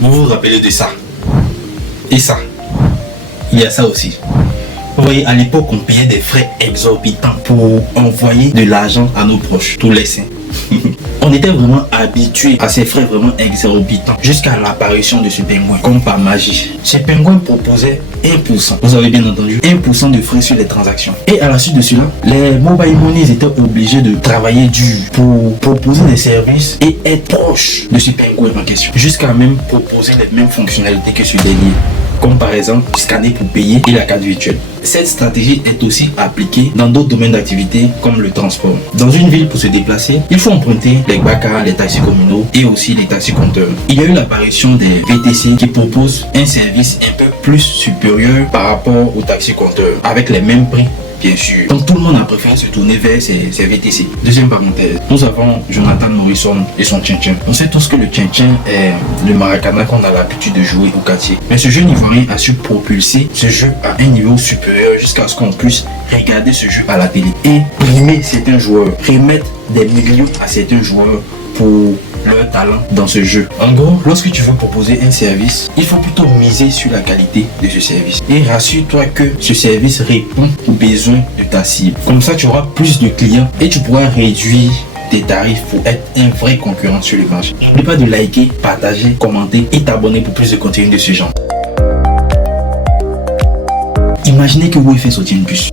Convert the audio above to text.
Vous vous rappelez de ça? Et ça? Il y a ça aussi. Vous voyez, à l'époque, on payait des frais exorbitants pour envoyer de l'argent à nos proches, tous les saints. On était vraiment habitué à ces frais vraiment exorbitants jusqu'à l'apparition de ce pingouin, comme par magie. Ce pingouin proposait 1%, vous avez bien entendu, 1% de frais sur les transactions. Et à la suite de cela, les mobile monies étaient obligés de travailler dur pour proposer des services et être proches de ce pingouin en question, jusqu'à même proposer les mêmes fonctionnalités que ce dernier, comme par exemple scanner pour payer et la carte virtuelle. Cette stratégie est aussi appliquée dans d'autres domaines d'activité comme le transport. Dans une ville, pour se déplacer, il faut emprunter les BACA, les taxis communaux et aussi les taxis compteurs. Il y a eu l'apparition des VTC qui proposent un service un peu plus supérieur par rapport aux taxis compteurs avec les mêmes prix. Bien sûr. Donc tout le monde a préféré se tourner vers ces VTC. Deuxième parenthèse, nous avons Jonathan Morrison et son tchin-tchin. On sait tous que le tchin-tchin est le maracana qu'on a l'habitude de jouer au quartier. Mais ce jeune ivoirien a su propulser ce jeu à un niveau supérieur jusqu'à ce qu'on puisse regarder ce jeu à la télé et primer certains joueurs, remettre des millions à certains joueurs pour leur talent dans ce jeu. En gros, lorsque tu veux proposer un service, il faut plutôt miser sur la qualité de ce service. Et rassure-toi que ce service répond aux besoins de ta cible. Comme ça, tu auras plus de clients et tu pourras réduire tes tarifs pour être un vrai concurrent sur le marché. N'oublie pas de liker, partager, commenter et t'abonner pour plus de contenu de ce genre. Imaginez que vous avez fait sauter une puce.